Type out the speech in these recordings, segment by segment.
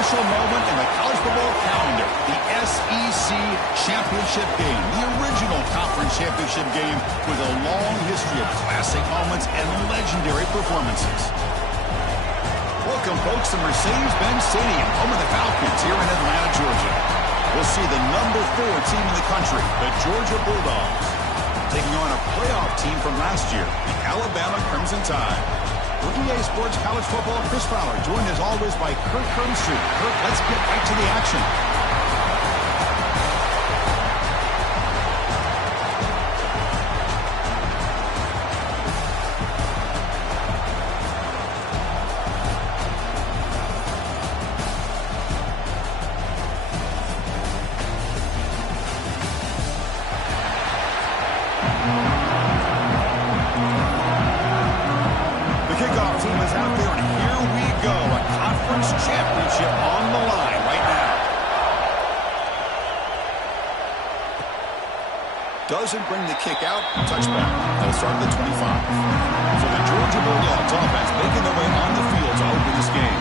special moment in the college football calendar, the SEC Championship game, the original conference championship game with a long history of classic moments and legendary performances. Welcome, folks, to Mercedes-Benz Stadium, home of the Falcons here in Atlanta, Georgia. We'll see the number 4 team in the country, the Georgia Bulldogs, taking on a playoff team from last year, the Alabama Crimson Tide. For EA Sports College Football, Chris Fowler, joined as always by Kirk Hermstreet. Kirk, let's get right to the action. Doesn't bring the kick out. Touchback. They'll start at the 25. So the Georgia Bulldogs offense making their way on the field to open this game.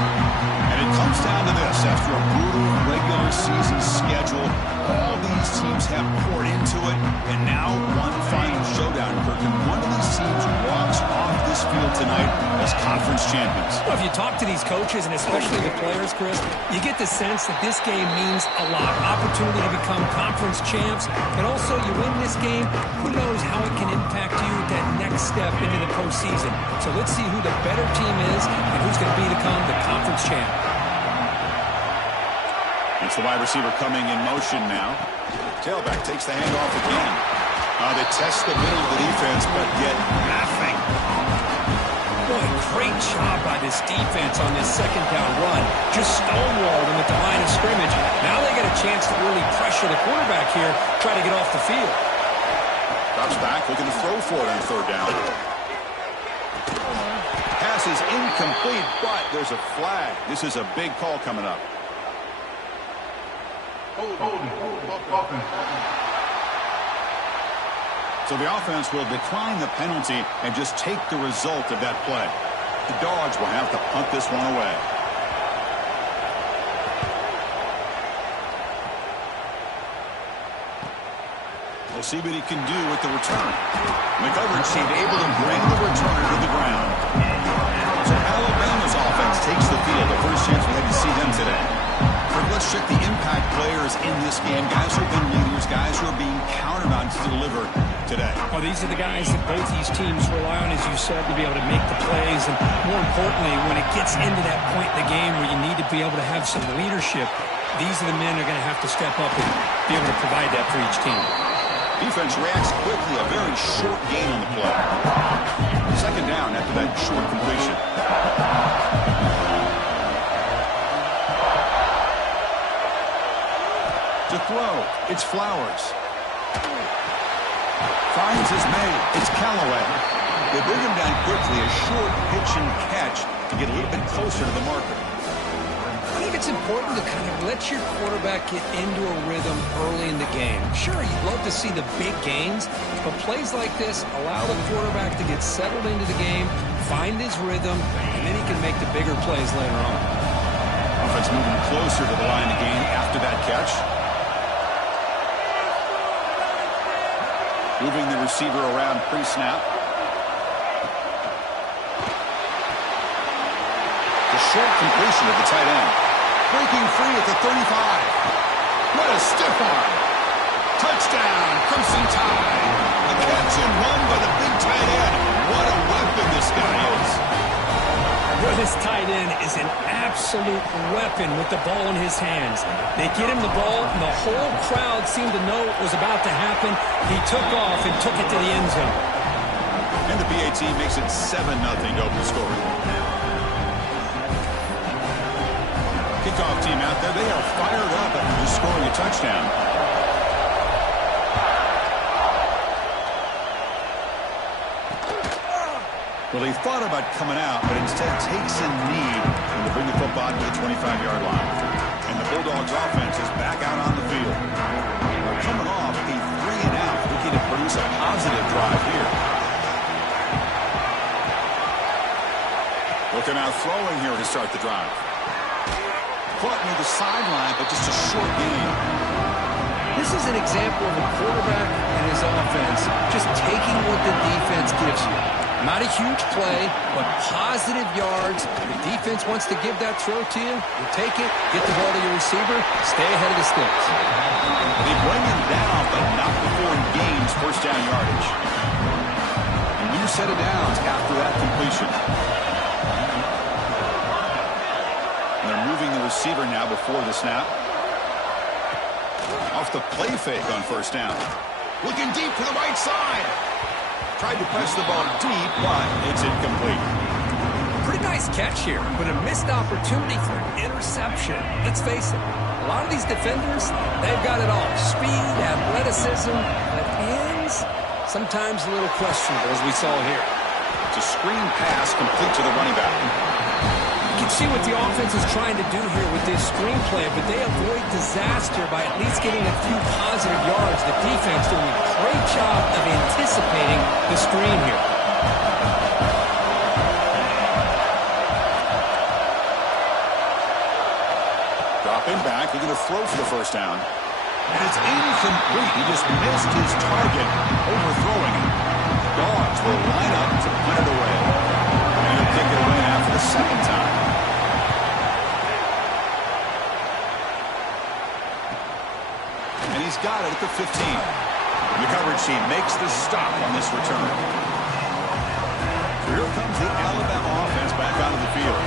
And it comes down to this. After a brutal regular season schedule, all these teams have poured into it. And now one final showdown, Kirk. And one of these teams walks off this field tonight as conference champions. Well, if you talk to these coaches, and especially the players, Chris, you get the sense that this game means a lot. Opportunity to become conference champs. And also, you win this game, who knows how it can impact you that next step into the postseason. So let's see who the better team is and who's going to become the conference champ. It's the wide receiver coming in motion now. Tailback takes the handoff again. They test the middle of the defense, but get nothing. Boy, great job by this defense on this second down run. Just stonewalled him at the line of scrimmage. Now they get a chance to really pressure the quarterback here, try to get off the field. Drops back, looking to throw for it on third down. Pass is incomplete, but there's a flag. This is a big call coming up. So the offense will decline the penalty and just take the result of that play. The Dogs will have to punt this one away. We'll see what he can do with the return. The coverage team able to bring the returner to the ground. So Alabama's offense takes the field. The first chance we had to see them today. Let's check the impact players in this game. Guys who have been leaders, guys who are being counted on to deliver today. Well, these are the guys that both these teams rely on, as you said, to be able to make the plays. And more importantly, when it gets into that point in the game where you need to be able to have some leadership, these are the men who are going to have to step up and be able to provide that for each team. Defense reacts quickly. A very short gain on the play. Second down after that short completion. To throw, it's Flowers. Finds his man. It's Callaway. They bring him down quickly. A short pitch and catch to get a little bit closer to the marker. I think it's important to kind of let your quarterback get into a rhythm early in the game. Sure, you'd love to see the big gains, but plays like this allow the quarterback to get settled into the game, find his rhythm, and then he can make the bigger plays later on. Offense moving closer to the line of game after that catch. Moving the receiver around pre-snap. The short completion of the tight end. Breaking free at the 35. What a stiff arm. Touchdown, Crimson Tide. A catch and run by the big tight end. What a weapon this guy is. Well, this tight end is an absolute weapon with the ball in his hands. They get him the ball, and the whole crowd seemed to know what was about to happen. He took off and took it to the end zone. And the PAT makes it 7-0 to open the scoring. Kickoff team out there, they are fired up after just scoring a touchdown. Well, he thought about coming out, but instead takes a knee to bring the football to the 25-yard line. And the Bulldogs offense is back out on the field. They're coming off a 3-and-out, looking to produce a positive drive here. Looking out throwing here to start the drive. caught near the sideline, but just a short gain. This is an example of a quarterback and his offense just taking what the defense gives you. Not a huge play, but positive yards. The defense wants to give that throw to you. You take it, get the ball to your receiver, stay ahead of the sticks. They bring him down, but not before he gains first down yardage. A new set of downs after that completion. And they're moving the receiver now before the snap. Off the play fake on first down. Looking deep to the right side. Tried to press the ball deep, but it's incomplete. Pretty nice catch here, but a missed opportunity for an interception. Let's face it, a lot of these defenders, they've got it all. Speed, athleticism, but hands, sometimes a little questionable, as we saw here. It's a screen pass complete to the running back. You can see what the offense is trying to do here with this screenplay, but they avoid disaster by at least getting a few positive yards. The defense doing a great job of anticipating the screen here. Dropping back, they're going to throw for the first down. And it's incomplete. He just missed his target, overthrowing it. The Dogs will line up to punt it away. And he'll kick it away now for the second time. And he's got it at the 15. And the coverage team makes the stop on this return. So here comes the Alabama offense back onto the field.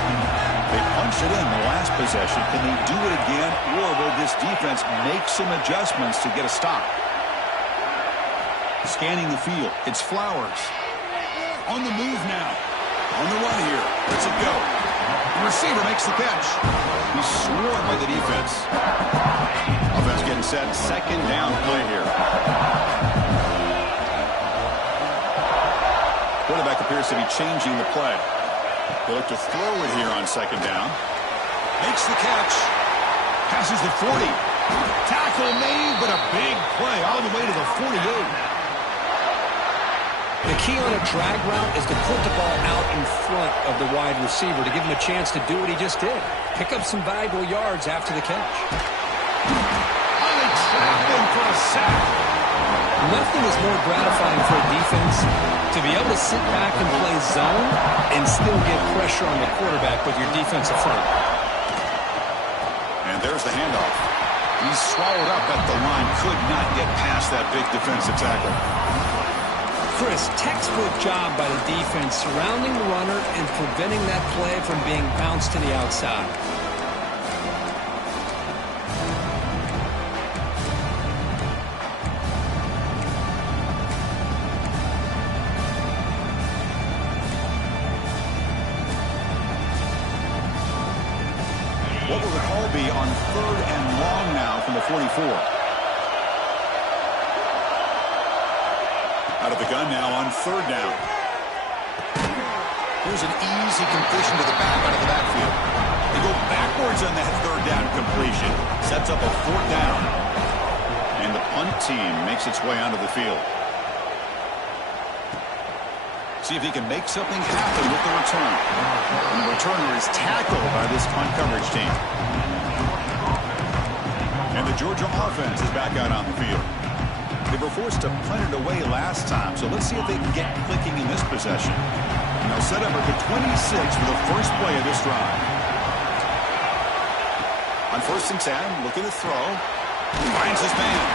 They punched it in the last possession. Can they do it again, or will this defense make some adjustments to get a stop? Scanning the field. It's Flowers. On the move now. On the run here. Let's it go. The receiver makes the catch. He's swarmed by the defense. Offense getting set. Second down play here. Quarterback appears to be changing the play. They look to throw it here on second down. Makes the catch. Passes the 40. Tackle made, but a big play all the way to the 48. The key on a drag route is to put the ball out in front of the wide receiver to give him a chance to do what he just did. Pick up some valuable yards after the catch. Oh, they trapped him for a sack. Nothing is more gratifying for a defense to be able to sit back and play zone and still get pressure on the quarterback with your defensive front. And there's the handoff. He's swallowed up at the line. Could not get past that big defensive tackle. Chris, textbook job by the defense surrounding the runner and preventing that play from being bounced to the outside. What will the call be on third and long now from the 44? Out of the gun now on third down. Here's an easy completion to the back out of the backfield. They go backwards on that third down completion. Sets up a fourth down. And the punt team makes its way onto the field. See if he can make something happen with the return. And the returner is tackled by this punt coverage team. And the Georgia offense is back out on the field. They were forced to punt it away last time, so let's see if they can get clicking in this possession. And they'll set up at the 26 for the first play of this drive. On first and 10, looking to throw. Finds his man.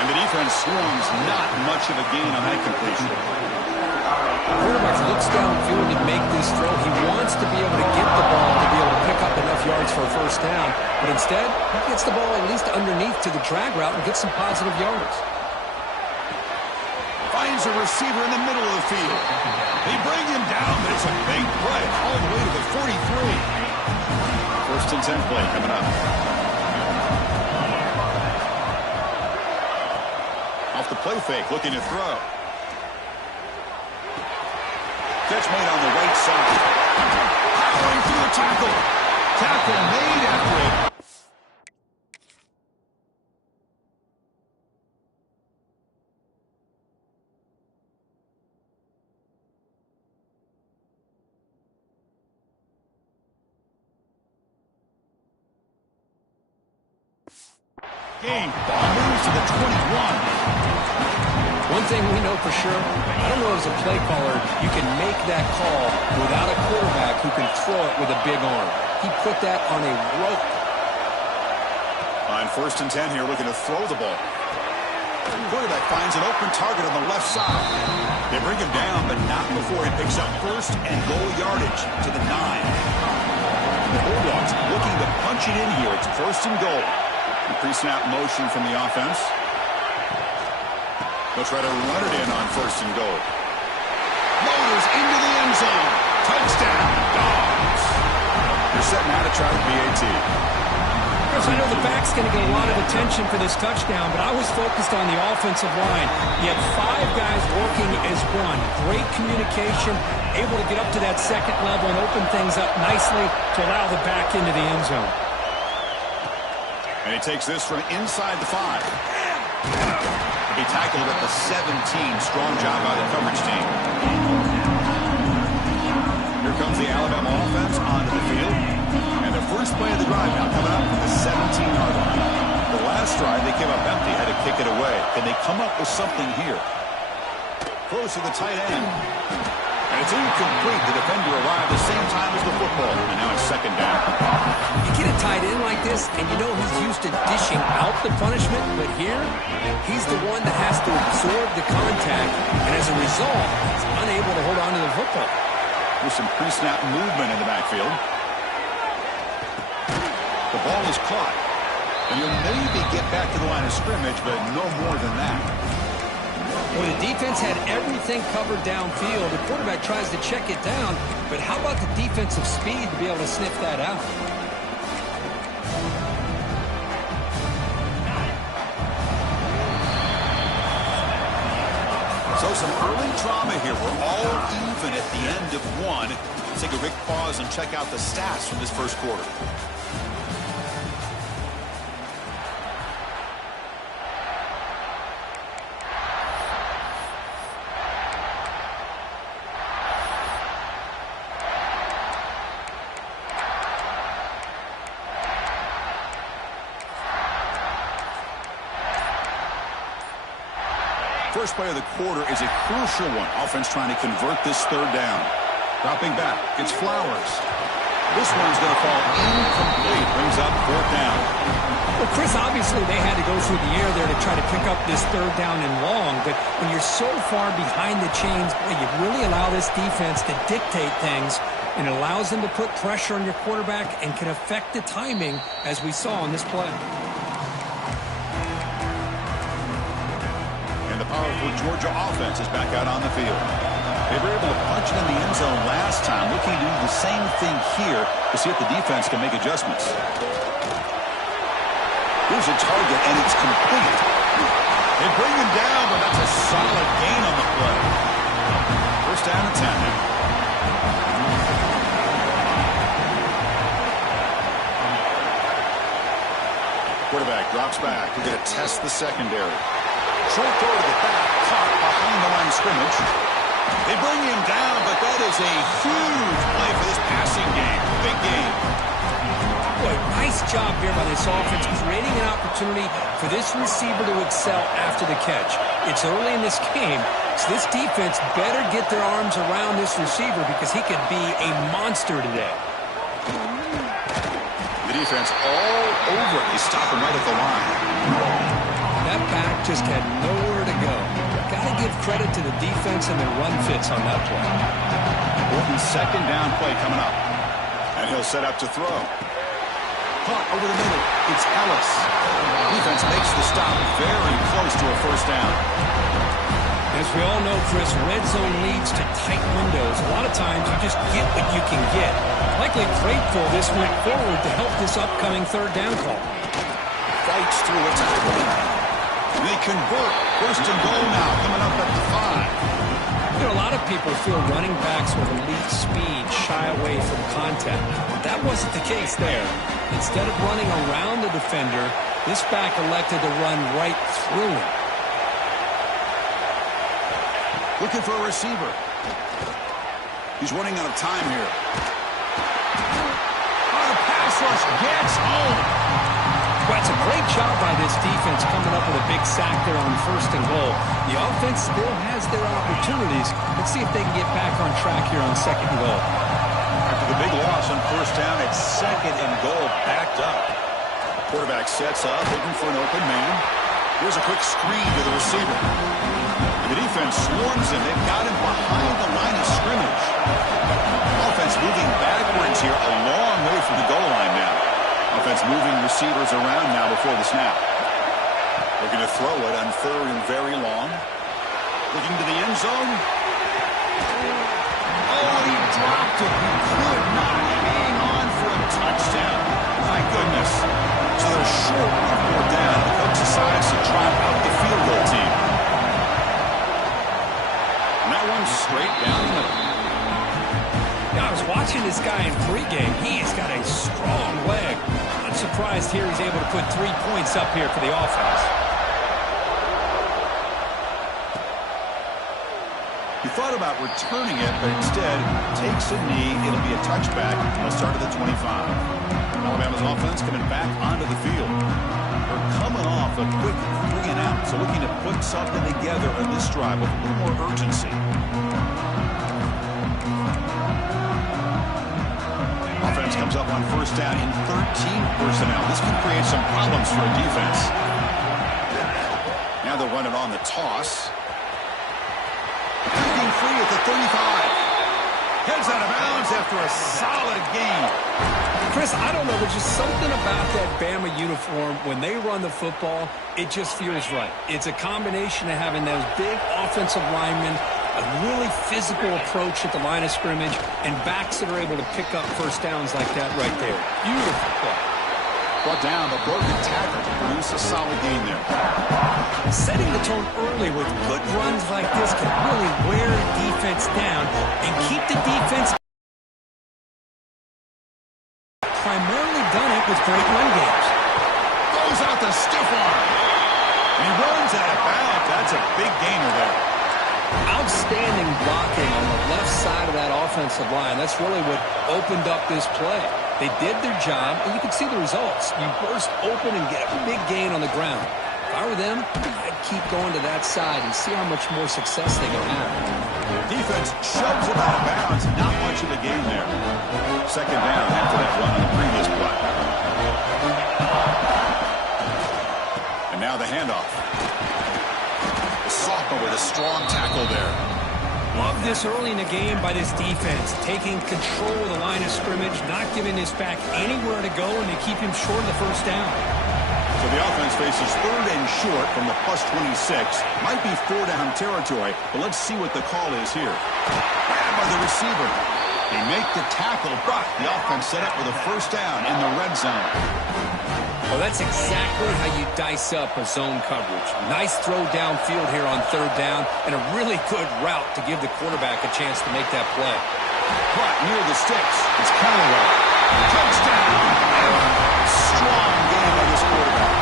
And the defense swarms. Not much of a gain on that completion. The quarterback looks downfield to make this throw. He wants to be able to get the ball to be able to pick up enough yards for a first down. But instead, he gets the ball at least underneath to the drag route and gets some positive yards. Finds a receiver in the middle of the field. They bring him down, but it's a big play all the way to the 43. First and 10 play coming up. Off the play fake, looking to throw. Catch made on the right side. Powering through the tackle. Tackle made after it. game. Ball moves to the 21. One thing we know for sure, I don't know as a play caller, you can make that call without a quarterback who can throw it with a big arm. He put that on a rope. On 1st and 10 here, looking to throw the ball. The quarterback finds an open target on the left side. They bring him down, but not before he picks up 1st and goal yardage to the 9. The Bulldogs looking to punch it in here. It's 1st and goal. The pre-snap motion from the offense. They'll try to run it in on 1st and goal. Motors into the end zone. Touchdown, Dogs. They're setting out to try the BAT. Chris, I know the back's going to get a lot of attention for this touchdown, but I was focused on the offensive line. You had 5 guys working as one. Great communication, able to get up to that second level and open things up nicely to allow the back into the end zone. And he takes this from inside the 5. He tackled at the 17. Strong job by the coverage team. Here comes the Alabama offense onto the field. And the first play of the drive now coming up from the 17-yard line. The last drive, they came up empty, had to kick it away. Can they come up with something here? Close to the tight end. And it's incomplete. The defender arrived the same time as the football. And now it's 2nd down. You get a tight end like this, and you know he's used to dishing out the punishment, but here, he's the one that has to absorb the contact, and as a result, he's unable to hold on to the football. With some pre-snap movement in the backfield. The ball is caught. And you'll maybe get back to the line of scrimmage, but no more than that. Well, the defense had everything covered downfield. The quarterback tries to check it down, but how about the defensive speed to be able to sniff that out? So some early drama here. We're all even at the end of 1. Let's take a quick pause and check out the stats from this first quarter. First play of the quarter is a crucial one. Offense trying to convert this 3rd down. Dropping back, it's Flowers. This one's going to fall incomplete. Brings up 4th down. Well, Chris, obviously they had to go through the air there to try to pick up this 3rd down and long, but when you're so far behind the chains, boy, you really allow this defense to dictate things, and it allows them to put pressure on your quarterback and can affect the timing, as we saw on this play. Powerful Georgia offense is back out on the field. They were able to punch it in the end zone last time, looking to do the same thing here to see if the defense can make adjustments. Here's a target, and it's complete. They bring him down, but that's a solid gain on the play. 1st down and 10 now. Quarterback drops back. We're going to test the secondary. Short throw to the back, caught behind the line of scrimmage. They bring him down, but that is a huge play for this passing game. Big game. Boy, nice job here by this offense, creating an opportunity for this receiver to excel after the catch. It's early in this game, so this defense better get their arms around this receiver because he could be a monster today. The defense all over. They stop him right at the line. That back just had nowhere to go. Got to give credit to the defense and their run fits on that play. Important 2nd down play coming up. And he'll set up to throw. Caught over the middle. It's Ellis. Defense makes the stop very close to a 1st down. As we all know, Chris, red zone leads to tight windows. A lot of times you just get what you can get. Likely grateful this went forward to help this upcoming 3rd down call. Fights through a tackle. They convert. 1st and goal now, coming up at the 5. You know, a lot of people feel running backs with elite speed shy away from contact. That wasn't the case there. Instead of running around the defender, this back elected to run right through him. Looking for a receiver. He's running out of time here. On a pass rush, gets home. Well, it's a great job by this defense coming up with a big sack there on 1st and goal. The offense still has their opportunities. Let's see if they can get back on track here on 2nd and goal. After the big loss on 1st down, it's 2nd and goal, backed up. Quarterback sets up, looking for an open man. Here's a quick screen to the receiver. The defense swarms him. They've got him behind the line of scrimmage. Offense moving backwards here, a long way from the goal line now. Offense moving receivers around now before the snap. Looking to throw it on 3rd and very long. Looking to the end zone. Oh, he dropped it. He could not hang on for a touchdown. My goodness. So they're short on 4th down. The coach decides to drop out the field goal team. And that one's straight down the middle. Yeah, I was watching this guy in pregame. He's got a strong leg. I'm surprised here he's able to put 3 points up here for the offense. He thought about returning it, but instead takes a knee. It'll be a touchback. He'll start at the 25. Alabama's offense coming back onto the field. They're coming off a quick 3 and out, so looking to put something together on this drive with a little more urgency. Offense comes up on 1st down in 13 personnel. This can create some problems for a defense. Now they'll run it on the toss. Breaking free at the 35. Heads out of bounds after a solid game. Chris, I don't know. There's just something about that Bama uniform. When they run the football, it just feels right. It's a combination of having those big offensive linemen, a really physical approach at the line of scrimmage, and backs that are able to pick up 1st downs like that right there. Beautiful play. Brought down, but broken tackle to produce a solid gain there. Setting the tone early with good runs like this can really wear a defense down and keep the defense. Primarily done it with great run games. Goes out the stiff arm. And he runs out of bounds. That's a big gainer there. Outstanding blocking on the left side of that offensive line. That's really what opened up this play. They did their job, and you can see the results. You burst open and get a big gain on the ground. If I were them, I'd keep going to that side and see how much more success they can have. Defense shoves him out of bounds. Not much of a gain there. 2nd down after that run on the previous play. And now the handoff. The sophomore with a strong tackle there. Love this early in the game by this defense, taking control of the line of scrimmage, not giving this back anywhere to go, and they keep him short of the 1st down. So the offense faces 3rd and short from the plus 26. Might be 4-down territory, but let's see what the call is here. Grabbed by the receiver. They make the tackle, but the offense set up with a 1st down in the red zone. Well, that's exactly how you dice up a zone coverage. Nice throw downfield here on 3rd down, and a really good route to give the quarterback a chance to make that play. Caught near the sticks. It's Callaway. Touchdown. Strong game by this quarterback.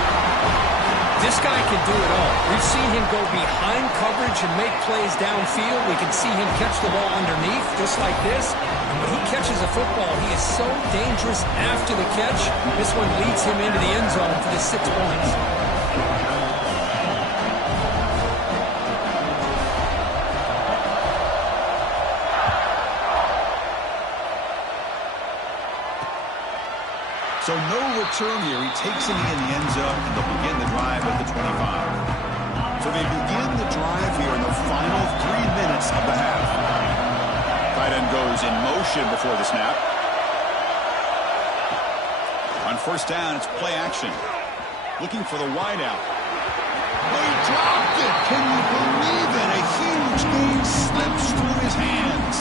This guy can do it all. We've seen him go behind coverage and make plays downfield. We can see him catch the ball underneath, just like this. When he catches a football, he is so dangerous after the catch. This one leads him into the end zone for the 6 points. So no return here. He takes it in the end zone, and they'll begin the drive at the 25. So they begin the drive here in the final 3 minutes of the half. Tight end goes in motion before the snap. On 1st down, it's play action. Looking for the wideout. They dropped it. Can you believe it? A huge gain slips through his hands.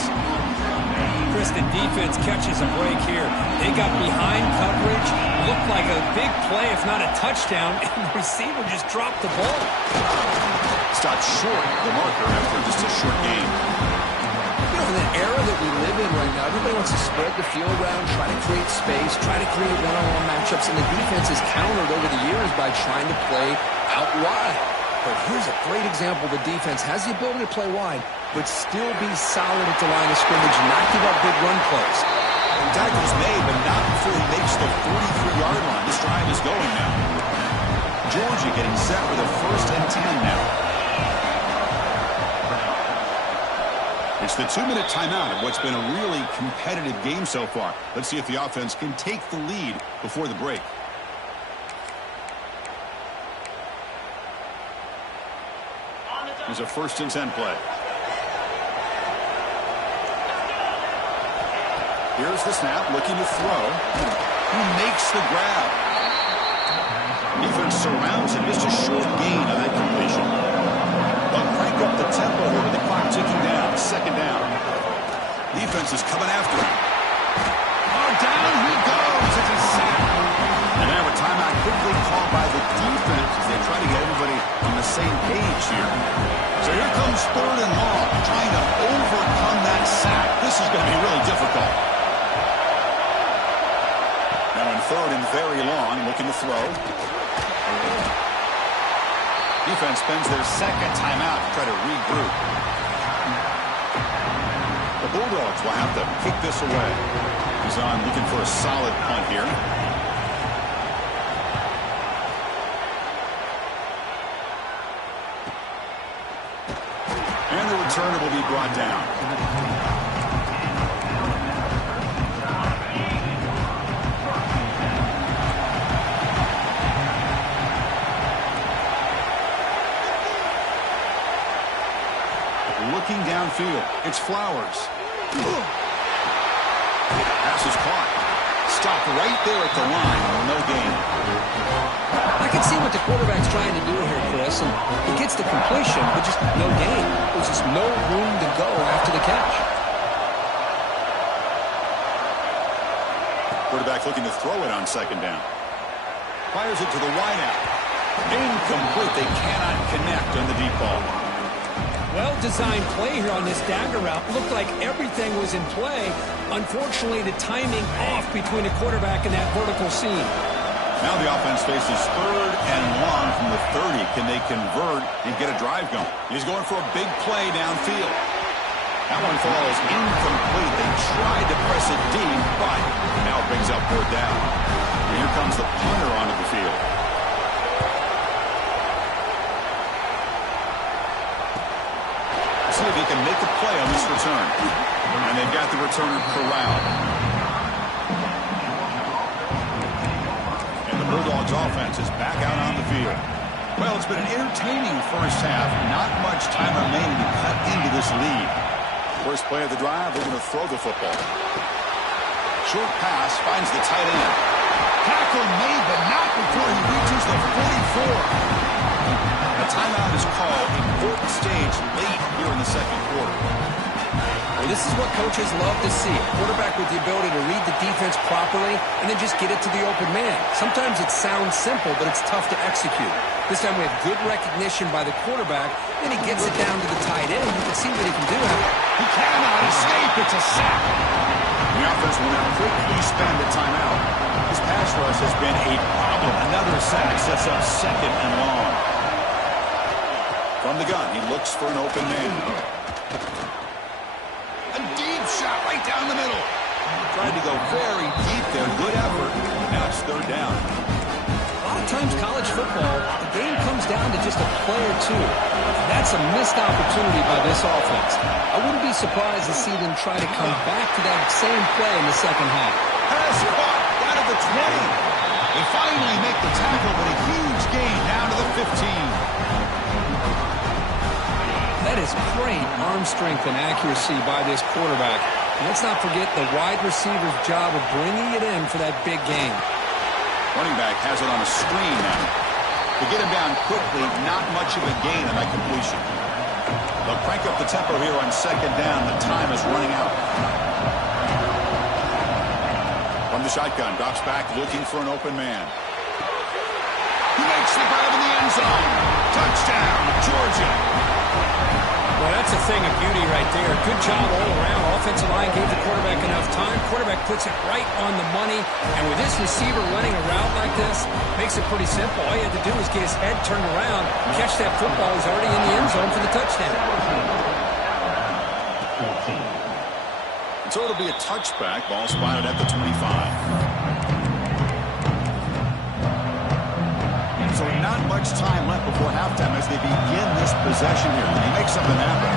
Chris, the defense catches a break here. They got behind coverage. Looked like a big play, if not a touchdown, and the receiver just dropped the ball. Stopped short of the marker after just a short game. You know, in the era that we live in right now, everybody wants to spread the field around, try to create space, try to create one-on-one matchups, and the defense has countered over the years by trying to play out wide. But here's a great example. The defense has the ability to play wide, but still be solid at the line of scrimmage and not give up big run plays. Tackle's made, but not before he makes the 43-yard line. This drive is going now. Georgia getting set for the 1st and 10 now. It's the 2-minute timeout of what's been a really competitive game so far. Let's see if the offense can take the lead before the break. Here's a 1st and 10 play. Here's the snap, looking to throw. Who makes the grab? Defense surrounds him. Just a short gain on that completion. They'll crank up the tempo here with the clock ticking down. 2nd down. Defense is coming after him. Oh, down he goes. It's a sack. And now a timeout quickly called by the defense as they try to get everybody on the same page here. So here comes 3rd and long, trying to overcome that sack. This is going to be really difficult. Now in 3rd and very long, looking to throw. Defense spends their 2nd timeout to try to regroup. The Bulldogs will have to kick this away. He's on looking for a solid punt here. And the returner will be brought down. Looking downfield, it's Flowers. Pass is caught. Stopped right there at the line. No gain. I can see what the quarterback's trying to do here, Chris. And he gets the completion, but just no gain. There's just no room to go after the catch. Quarterback looking to throw it on 2nd down. Fires it to the wideout. Incomplete. They cannot connect on the deep ball. Well-designed play here on this dagger route. Looked like everything was in play. Unfortunately, the timing off between the quarterback and that vertical seam. Now the offense faces 3rd and long from the 30. Can they convert and get a drive going? He's going for a big play downfield. That one falls incomplete. They tried to press it deep, but now it brings up 4th down. And here comes the punter onto the field. See if he can make the play on this return. And they've got the returner corralled. And the Bulldogs offense is back out on the field. Well, it's been an entertaining 1st half. Not much time remaining to cut into this lead. First play of the drive, they're going to throw the football. Short pass finds the tight end. Tackle made, but not before he reaches the 44. A timeout is called. Important stage late here in the 2nd quarter. Well, this is what coaches love to see. A quarterback with the ability to read the defense properly and then just get it to the open man. Sometimes it sounds simple, but it's tough to execute. This time we have good recognition by the quarterback, and he gets it down to the tight end. You can see what he can do. He cannot escape. It's a sack. The offense will now quickly spend a timeout. His pass rush has been a problem. Another sack sets up 2nd and long. From the gun, he looks for an open man. A deep shot right down the middle. Tried to go very deep there. Good effort. Now it's 3rd down. A lot of times college football, the game comes down to just a play or two. And that's a missed opportunity by this offense. I wouldn't be surprised to see them try to come back to that same play in the 2nd half. Pass caught down at the 20. They finally make the tackle, but a huge gain down to the 15. That is great arm strength and accuracy by this quarterback. And let's not forget the wide receiver's job of bringing it in for that big game. Running back has it on a screen now. To get him down quickly, not much of a gain on that completion. They'll crank up the tempo here on 2nd down. The time is running out. From the shotgun, drops back looking for an open man. He makes the grab in the end zone. Touchdown, Georgia. Well, that's a thing of beauty right there. Good job all around. Offensive line gave the quarterback enough time. Quarterback puts it right on the money. And with this receiver running a route like this, makes it pretty simple. All you have to do is get his head turned around, catch that football. He's already in the end zone for the touchdown. So it'll be a touchback. Ball spotted at the 25. So not much time left before halftime as they begin this possession here. Can he make something happen?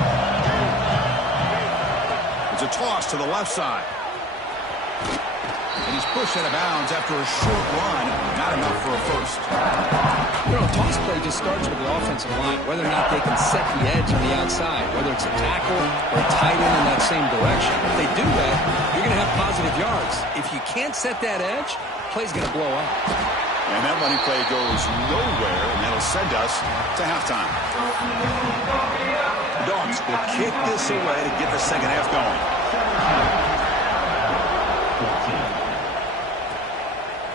It's a toss to the left side. And he's pushed out of bounds after a short run. Not enough for a first. You know, a toss play just starts with the offensive line, whether or not they can set the edge on the outside, whether it's a tackle or a tight end in that same direction. If they do that, you're going to have positive yards. If you can't set that edge, play's going to blow up. And that running play goes nowhere, and that'll send us to halftime. Dogs will kick this away to get the second half going.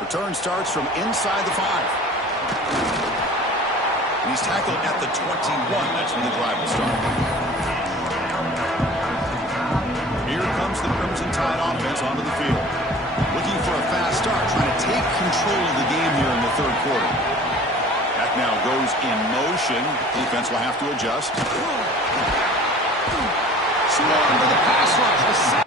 Return starts from inside the 5. And he's tackled at the 21. That's when the drive will start. Here comes the Crimson Tide offense onto the field. Looking for a fast start, trying to take control of the game here in the third quarter. Back now goes in motion. Defense will have to adjust. Swarm to the pass rush.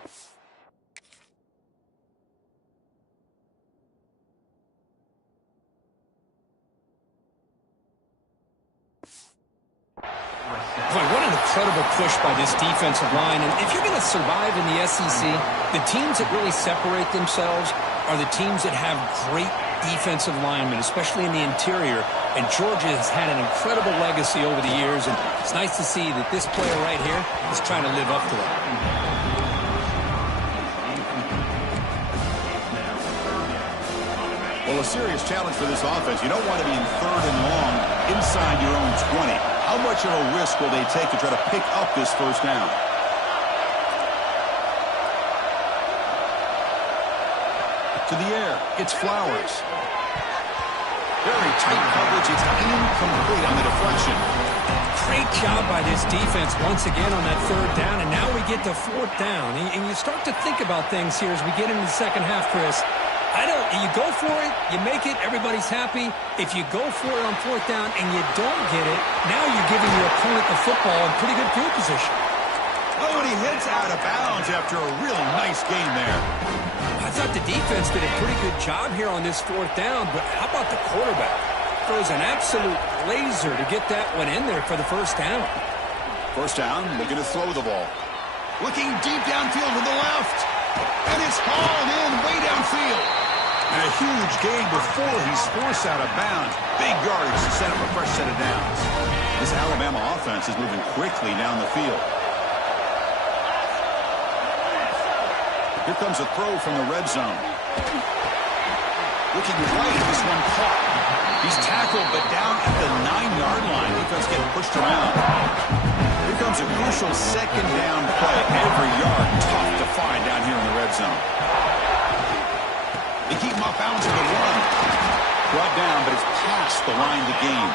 Boy, what an incredible push by this defensive line. And if you're going to survive in the SEC, the teams that really separate themselves are the teams that have great defensive linemen, especially in the interior. And Georgia has had an incredible legacy over the years, and it's nice to see that this player right here is trying to live up to that. Well, a serious challenge for this offense. You don't want to be in third and long inside your own 20. How much of a risk will they take to try to pick up this first down? To the air, it's Flowers. Very tight coverage. It's incomplete on the deflection. Great job by this defense once again on that third down, and now we get to fourth down. And you start to think about things here as we get into the second half, Chris. You go for it, you make it, everybody's happy. If you go for it on fourth down and you don't get it, now you're giving your opponent the football in pretty good field position. Oh, and he hits out of bounds after a really nice game there. I thought the defense did a pretty good job here on this fourth down, but how about the quarterback? Throws an absolute laser to get that one in there for the first down. First down, looking to throw the ball. Looking deep downfield to the left. And it's hauled in way downfield. And a huge gain before he's forced out of bounds. Big yardage to set up a fresh set of downs. This Alabama offense is moving quickly down the field. Here comes a throw from the red zone. Looking right, this one caught. He's tackled, but down at the 9-yard line. Defense getting pushed around. Here comes a crucial second down play. Every yard tough to find down here in the red zone. They keep him off bounds for the run. Brought down, but it's past the line of the game.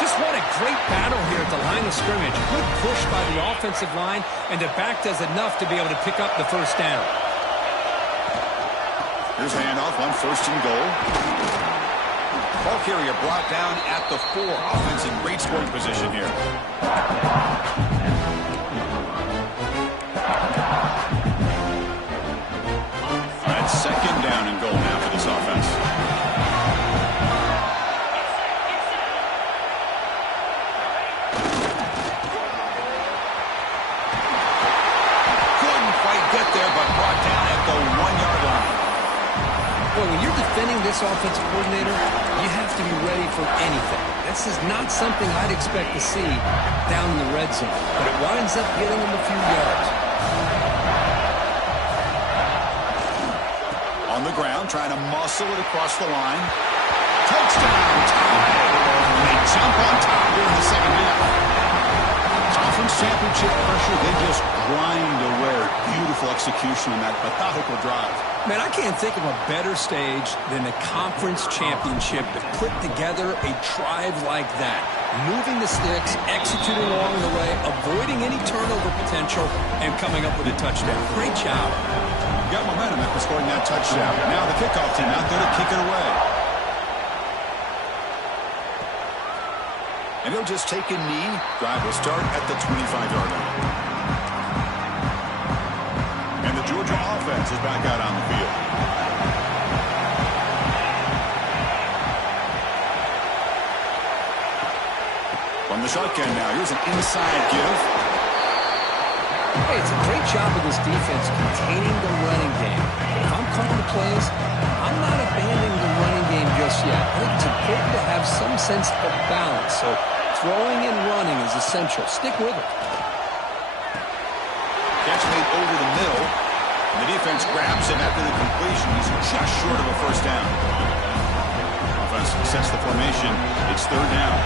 Just what a great battle here at the line of scrimmage. Good push by the offensive line, and the back does enough to be able to pick up the first down. Here's a handoff on first and goal. Ball carrier brought down at the 4. Offense in great scoring position here. That's second down and goal now for this offense. Couldn't quite get there, but brought down at the 1-yard line. Well, when you're defending this offensive coordinator, you have to be ready for anything. This is not something I'd expect to see down in the red zone, but it winds up getting them a few yards. On the ground, trying to muscle it across the line. Touchdown, Tide! And they jump on top here in the second half. Conference championship pressure, they just grind away. Beautiful execution on that methodical drive. Man, I can't think of a better stage than the conference championship to put together a drive like that. Moving the sticks, executing along the way, avoiding any turnover potential, and coming up with a touchdown. Great job. Got momentum after scoring that touchdown. Now the kickoff team out there to kick it away. And he'll just take a knee. Drive will start at the 25-yard line. And the Georgia offense is back out on the field. From the shotgun now, here's an inside give. Hey, it's a great job of this defense containing the running game. If I'm calling the plays, I'm not abandoning the running game just yet. I think it's important to have some sense of balance. So throwing and running is essential. Stick with it. Catch made over the middle. And the defense grabs him after the completion. He's just short of a first down. Offense sets the formation. It's third down.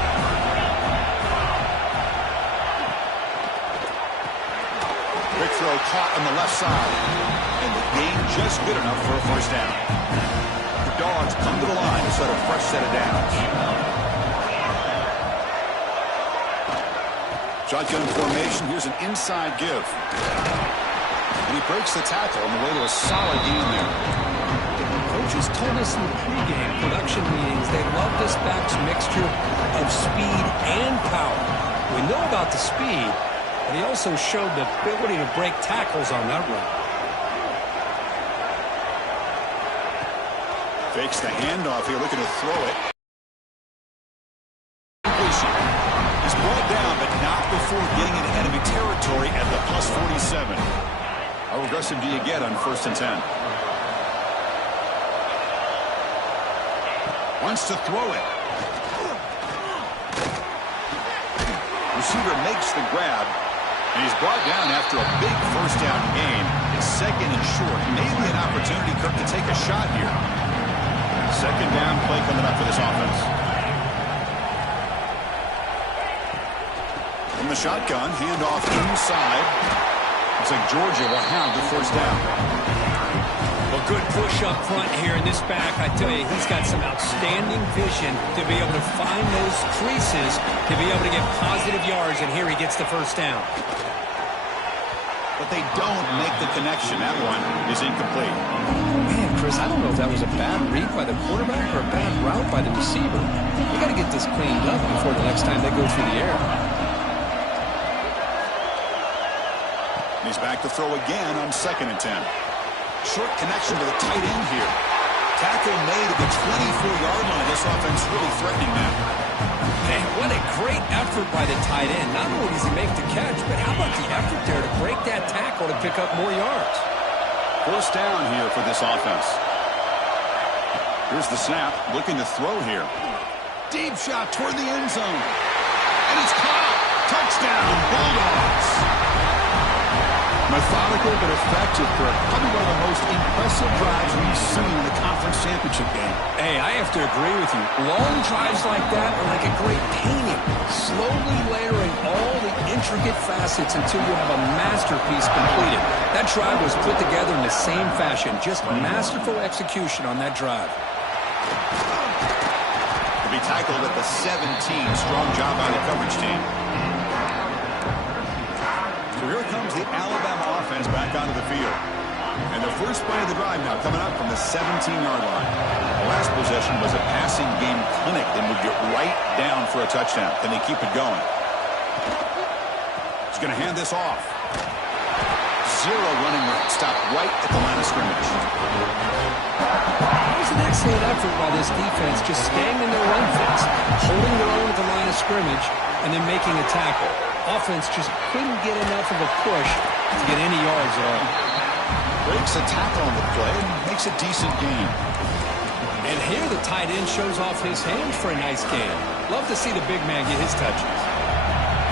Quick throw caught on the left side. And the gain just good enough for a first down. The Dogs come to the line to set a fresh set of downs. Shotgun formation. Here's an inside give. And he breaks the tackle on the way to a solid gain there. Coaches told us in the pregame production meetings they love this back's mixture of speed and power. We know about the speed, but he also showed the ability to break tackles on that run. Fakes the handoff here, looking to throw it. Completion. He's brought down, but not before getting into enemy territory at the plus 47. How aggressive do you get on 1st and 10? Wants to throw it. Receiver makes the grab, and he's brought down after a big first down gain. It's second and short. Maybe an opportunity, Kirk, to take a shot here. Second down play coming up for this offense. From the shotgun, handoff inside. Looks like Georgia will have the first down. Well, good push up front here in this back. I tell you, he's got some outstanding vision to be able to find those creases, to be able to get positive yards, and here he gets the first down. But they don't make the connection. That one is incomplete. Man, Chris, I don't know if that was a bad read by the quarterback or a bad route by the receiver. We got to get this cleaned up before the next time they go through the air. He's back to throw again on 2nd and 10. Short connection to the tight end here. Tackle made at the 24-yard line. This offense really threatening now. Hey, what a great effort by the tight end. Not only does he make the catch, but how about the effort there to break that tackle to pick up more yards? First down here for this offense. Here's the snap, looking to throw here. Deep shot toward the end zone. And it's caught. Touchdown, Bulldogs. Methodical but effective, Kirk. Probably one of the most impressive drives we've seen in the conference championship game. Hey, I have to agree with you. Long drives like that are like a great painting. Slowly layering all the intricate facets until you have a masterpiece completed. That drive was put together in the same fashion. Just masterful execution on that drive. To be tackled at the 17. Strong job by the coverage team. So here comes the Alabama offense back onto the field. And the first play of the drive now coming up from the 17-yard line. The last possession was a passing game clinic. They moved it right down for a touchdown. Can they keep it going? He's going to hand this off. Zero running route. Stop right at the line of scrimmage. It was an excellent effort by this defense, just staying in their run fence, holding their own at the line of scrimmage, and then making a tackle. Offense just couldn't get enough of a push to get any yards at all. Breaks a tackle on the play and makes a decent gain. And here the tight end shows off his hands for a nice gain. Love to see the big man get his touches.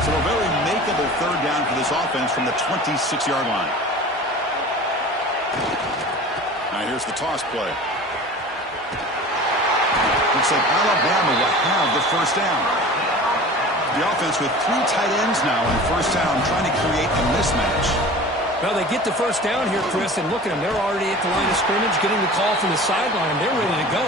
So a very makeable third down for this offense from the 26-yard line. Now here's the toss play. Looks like Alabama will have the first down. The offense with 3 tight ends now on first down, trying to create a mismatch. Well, they get the first down here, Chris, and look at them. They're already at the line of scrimmage, getting the call from the sideline, and they're ready to go.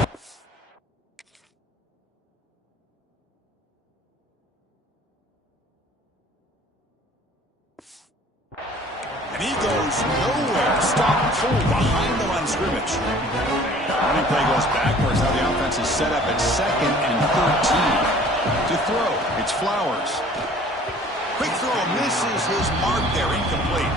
And he goes nowhere. Stop cold behind the line of scrimmage. Running play goes backwards. Now the offense is set up at 2nd and 13. To throw, it's Flowers. Quick throw, misses his mark there, incomplete.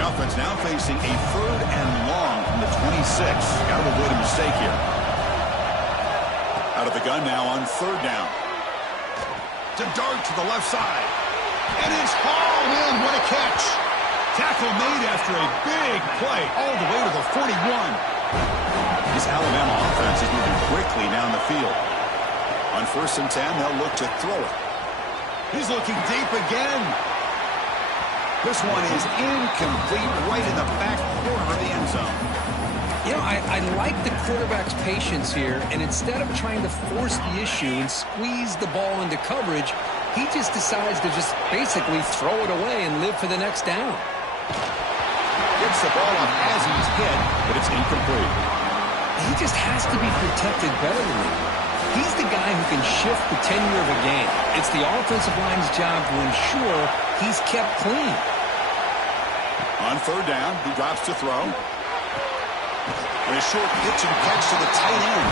The offense now facing a 3rd and long from the 26. Got to avoid a mistake here. Out of the gun now on 3rd down. To dart to the left side. And it's hauled in. What a catch. Tackle made after a big play all the way to the 41. This Alabama offense is moving quickly down the field. On 1st and 10, they'll look to throw it. He's looking deep again. This one is incomplete, right in the back corner of the end zone. You know, I like the quarterback's patience here, and instead of trying to force the issue and squeeze the ball into coverage, he just decides to just basically throw it away and live for the next down. Gets the ball off as he's hit, but it's incomplete. He just has to be protected better than that. He's the guy who can shift the tenure of a game. It's the offensive line's job to ensure he's kept clean. On 3rd down, he drops to throw. And a short pitch and catch to the tight end.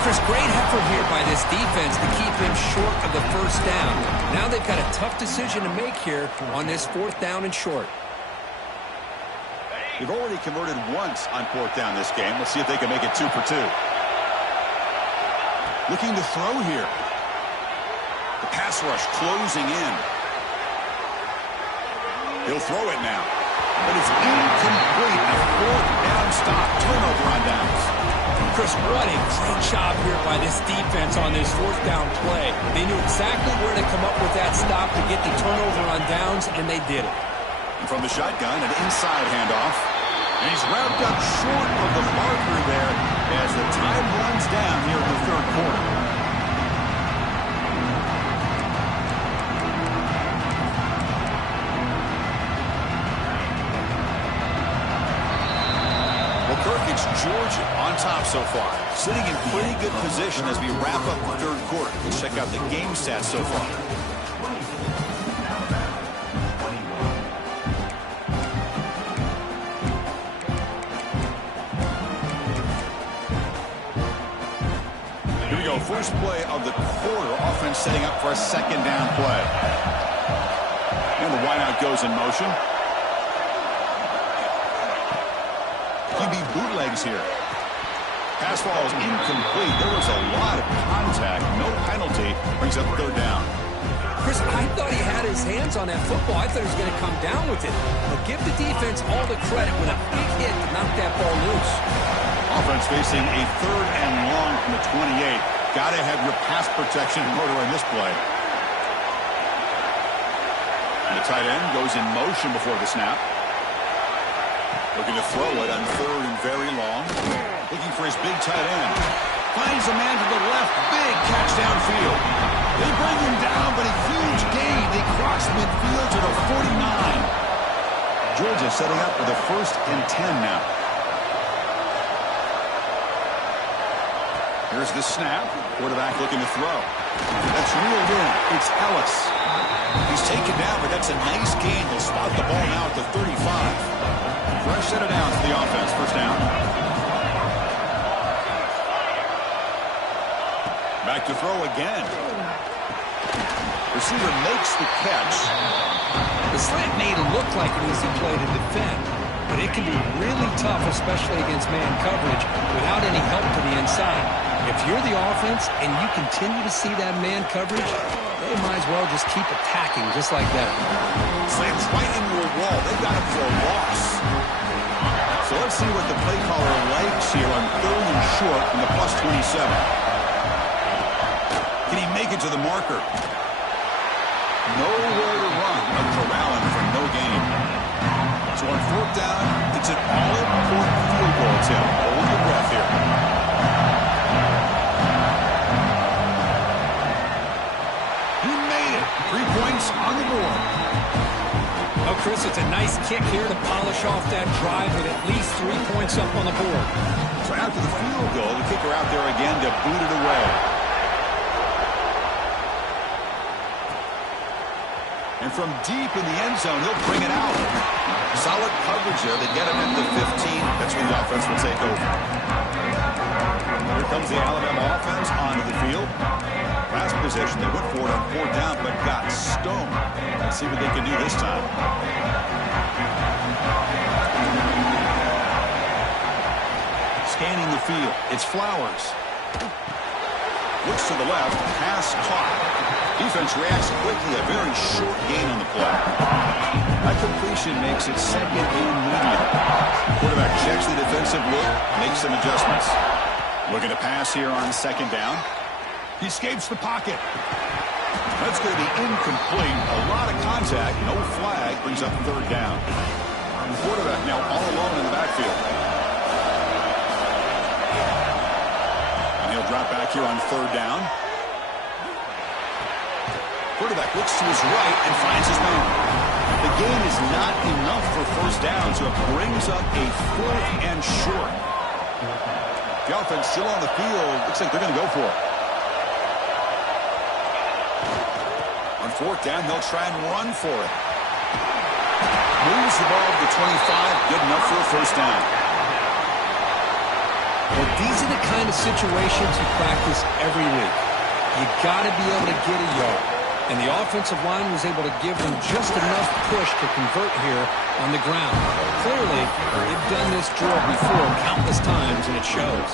Chris, great effort here by this defense to keep him short of the 1st down. Now they've got a tough decision to make here on this 4th down and short. They've already converted once on 4th down this game. Let's see if they can make it 2 for 2. Looking to throw here. The pass rush closing in. He'll throw it now. But it's incomplete. A 4th down stop. Turnover on downs. Chris, what a great job here by this defense on this 4th down play. They knew exactly where to come up with that stop to get the turnover on downs, and they did it. And from the shotgun, an inside handoff. And he's wrapped up short of the marker there as the time runs down here in the 3rd quarter. Well, Kirk, it's Georgia on top so far. Sitting in pretty good position as we wrap up the 3rd quarter. Let's check out the game stats so far. First play of the quarter, offense setting up for a 2nd down play. And the wideout goes in motion. QB bootlegs here. Pass ball is incomplete. There was a lot of contact. No penalty. Brings up 3rd down. Chris, I thought he had his hands on that football. I thought he was going to come down with it. But give the defense all the credit with a big hit to knock that ball loose. Offense facing a 3rd and long from the 28. Got to have your pass protection in order in this play. And the tight end goes in motion before the snap. Looking to throw it on 3rd and very long. Looking for his big tight end. Finds a man to the left. Big catch downfield. They bring him down, but a huge gain. They cross midfield to the 49. Georgia setting up for the 1st and 10 now. Here's the snap. Quarterback looking to throw. That's reeled in. It's Ellis. He's taken down, but that's a nice gain. He'll spot the ball now at the 35. Fresh set of downs for the offense. 1st down. Back to throw again. Receiver makes the catch. The slant made it look like an easy play to defend, but it can be really tough, especially against man coverage, without any help to the inside. If you're the offense and you continue to see that man coverage, they might as well just keep attacking just like that. Slams right into a wall. They've got him for a loss. So let's see what the play caller likes here on 3rd and short from the plus 27. Can he make it to the marker? Nowhere to run. A corralling for no gain. So on 4th down, it's an all-important field goal attempt. Hold your breath here. He made it. 3 points on the board. Oh, Chris, it's a nice kick here to polish off that drive with at least 3 points up on the board. So after the field goal, the kicker out there again to boot it away. And from deep in the end zone, he'll bring it out. Solid coverage there. They get him at the 15. That's when the offense will take over. Here comes the Alabama offense onto the field. Last possession, they went for it on 4th down, but got stoned. Let's see what they can do this time. field. It's Flowers. Looks to the left. Pass caught. Defense reacts quickly. A very short gain on the play. That completion makes it second and medium. Quarterback checks the defensive look, makes some adjustments. Looking to pass here on second down. He escapes the pocket. That's going to be incomplete. A lot of contact. No flag. Brings up third down. The quarterback now all alone in the backfield. And he'll drop back here on third down. Quarterback looks to his right and finds his man. The gain is not enough for first down, so it brings up a fourth and short. The offense still on the field. Looks like they're going to go for it. On fourth down, they'll try and run for it. Moves the ball to the 25. Good enough for a first down. Well, these are the kind of situations you practice every week. You got to be able to get a yard. And the offensive line was able to give them just enough push to convert here on the ground. Clearly, they've done this drill before countless times, and it shows.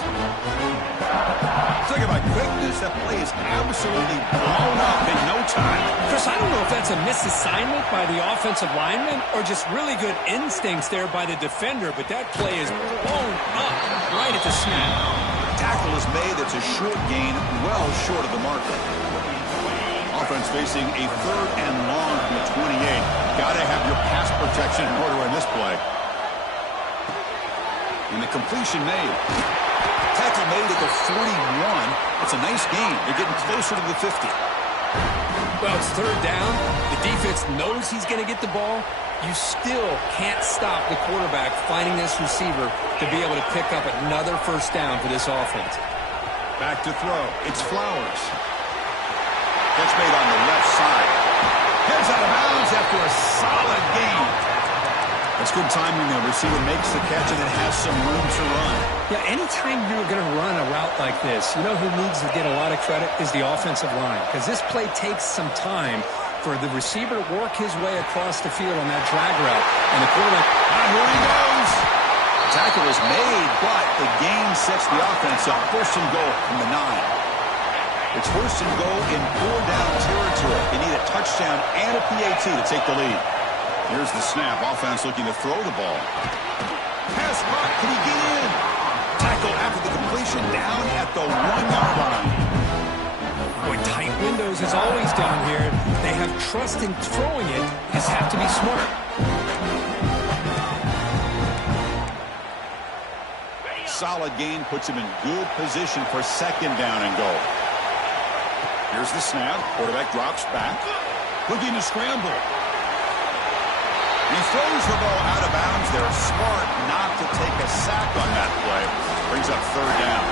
Talk about quickness. That play is absolutely blown up in no time. Chris, I don't know if that's a misassignment by the offensive lineman or just really good instincts there by the defender, but that play is blown up right at the snap. Tackle is made. That's a short gain, well short of the marker. Offense facing a third and long from the 28. Got to have your pass protection in order in this play. And the completion made. Tackle made at the 41. It's a nice gain. They're getting closer to the 50. Well, it's third down. The defense knows he's going to get the ball. You still can't stop the quarterback finding this receiver to be able to pick up another first down for this offense. Back to throw. It's Flowers. Catch made on the left side. Heads out of bounds after a solid gain. That's good timing there. Receiver makes the catch and then has some room to run. Yeah, anytime you're going to run a route like this, you know who needs to get a lot of credit is the offensive line. Because this play takes some time for the receiver to work his way across the field on that drag route. And the quarterback, here he goes. Tackle is made, but the gain sets the offense up. First and goal from the 9. It's first and goal in 4-down territory. They need a touchdown and a PAT to take the lead. Here's the snap. Offense looking to throw the ball. Pass caught. Can he get in? Tackle after the completion down at the 1-yard line. Boy, tight windows as always down here. They have trust in throwing it. Just have to be smart. Solid gain puts him in good position for second down and goal. Here's the snap. Quarterback drops back. Looking to scramble. He throws the ball out of bounds there. Smart not to take a sack on that play. Brings up third down.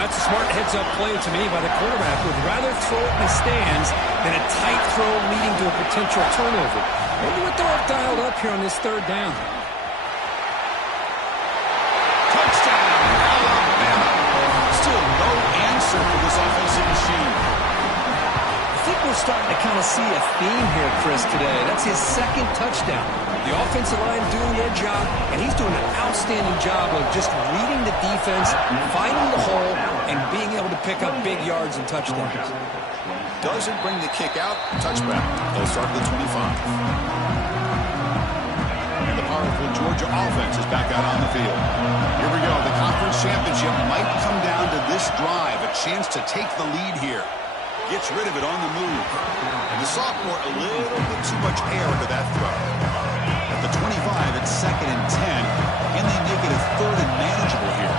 That's a smart heads-up play to me by the quarterback. Would rather throw it in the stands than a tight throw leading to a potential turnover. Wonder what they'll have dialed up here on this third down. Touchdown, Alabama. Still no answer for this offensive machine. I think we're starting to kind of see a theme here, Chris, today. That's his second touchdown. The offensive line doing their job, and he's doing an outstanding job of just reading the defense, finding the hole, and being able to pick up big yards and touchdowns. Doesn't bring the kick out. Touchback. They'll start at the 25. And the powerful Georgia offense is back out on the field. Here we go. The conference championship might come down to this drive. A chance to take the lead here. Gets rid of it on the move. And the sophomore, a little bit too much air into that throw. At the 25, it's second and 10. And they make it a third and manageable here.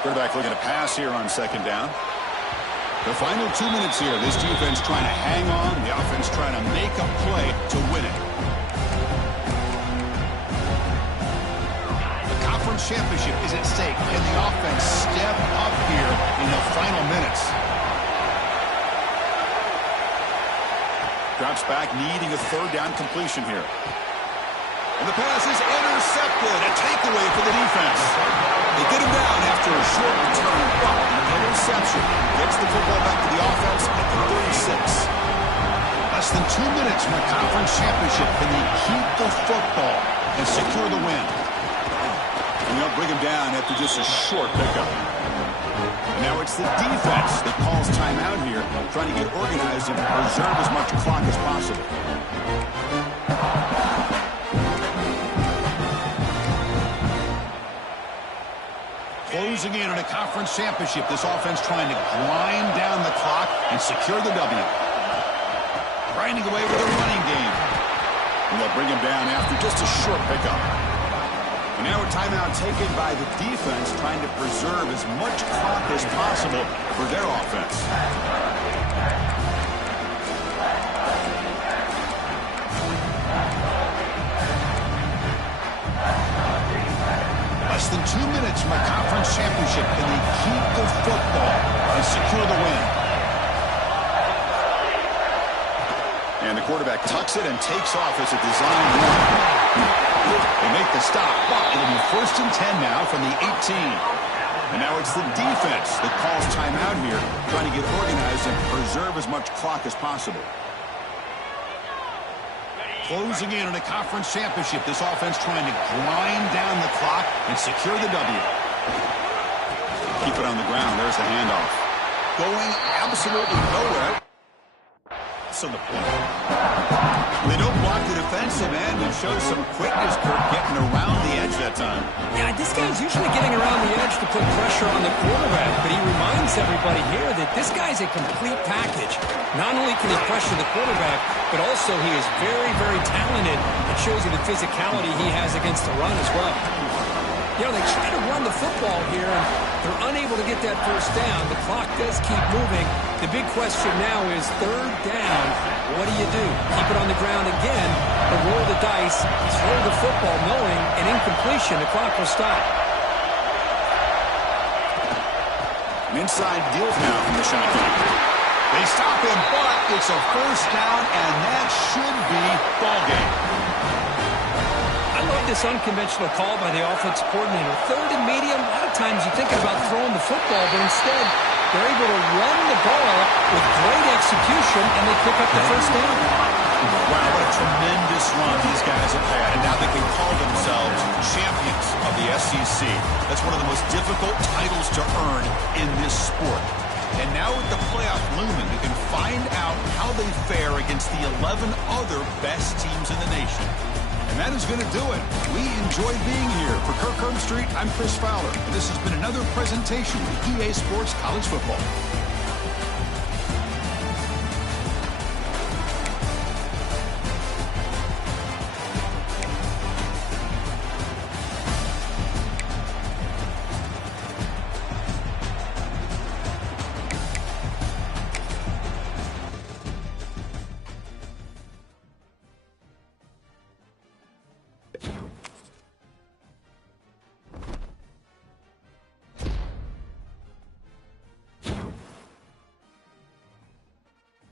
Quarterback looking to pass here on second down. The final 2 minutes here. This defense trying to hang on. The offense trying to make a play to win it. Championship is at stake. Can the offense step up here in the final minutes? Drops back, needing a third down completion here. And the pass is intercepted. A takeaway for the defense. They get him down after a short return, but the interception gets the football back to the offense at the 36. Less than 2 minutes from the conference championship. Can they keep the football and secure the win? And they'll bring him down after just a short pickup. And now it's the defense that calls timeout here, trying to get organized and preserve as much clock as possible. Closing in on a conference championship, this offense trying to grind down the clock and secure the W. Grinding away with a running game. And they'll bring him down after just a short pickup. And now a timeout taken by the defense, trying to preserve as much clock as possible for their offense. Less than 2 minutes from a conference championship. Can they keep the football and secure the win? And the quarterback tucks it and takes off as a design run. They make the stop, but it'll be 1st and 10 now from the 18. And now it's the defense that calls timeout here, trying to get organized and preserve as much clock as possible. Closing in on a conference championship, this offense trying to grind down the clock and secure the W. Keep it on the ground. There's the handoff. Going absolutely nowhere. So the point. They don't block the defensive end and show some quickness, Kirk, getting around the edge that time. Yeah, this guy's usually getting around the edge to put pressure on the quarterback, but he reminds everybody here that this guy's a complete package. Not only can he pressure the quarterback, but also he is very, very talented. It shows you the physicality he has against the run as well. You know, they try to run the football here, and they're unable to get that first down. The clock does keep moving. The big question now is 3rd down. What do you do? Keep it on the ground again, or roll the dice, throw the football, knowing an incompletion, the clock will stop. An inside deal now from the shotgun. They stop him, but it's a 1st down, and that should be ball game. I love this unconventional call by the offensive coordinator. 3rd and medium, a lot of times you're thinking about throwing the football, but instead they're able to run the ball with great execution, and they pick up the 1st down. Wow, what a tremendous run these guys have had, and now they can call themselves champions of the SEC. That's one of the most difficult titles to earn in this sport. And now with the playoff looming, they can find out how they fare against the 11 other best teams in the nation. And that is going to do it. We enjoyed being here. For Kirk Herbstreit, I'm Chris Fowler, and this has been another presentation of EA Sports College Football.